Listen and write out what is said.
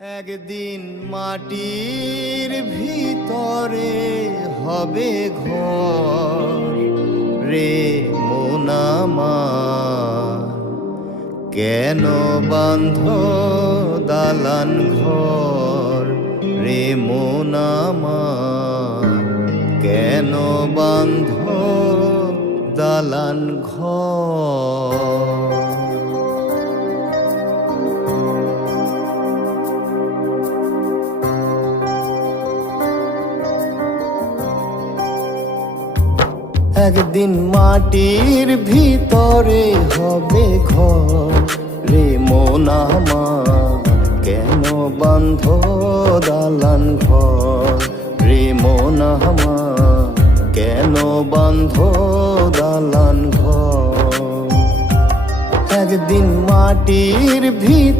একদিন মাটির ভিতরে হবে ঘর রে মন আমার, কেন বাঁধ দালান ঘর রে মন আমার, কেন বাঁধ দালান ঘর। একদিন মাটির ভিতরে হবে ঘর রে মন আমার, কেন বাঁধ দালান ঘর রে মন আমার, কেন বাঁধ দালান ঘর। একদিন মাটির ভিতরে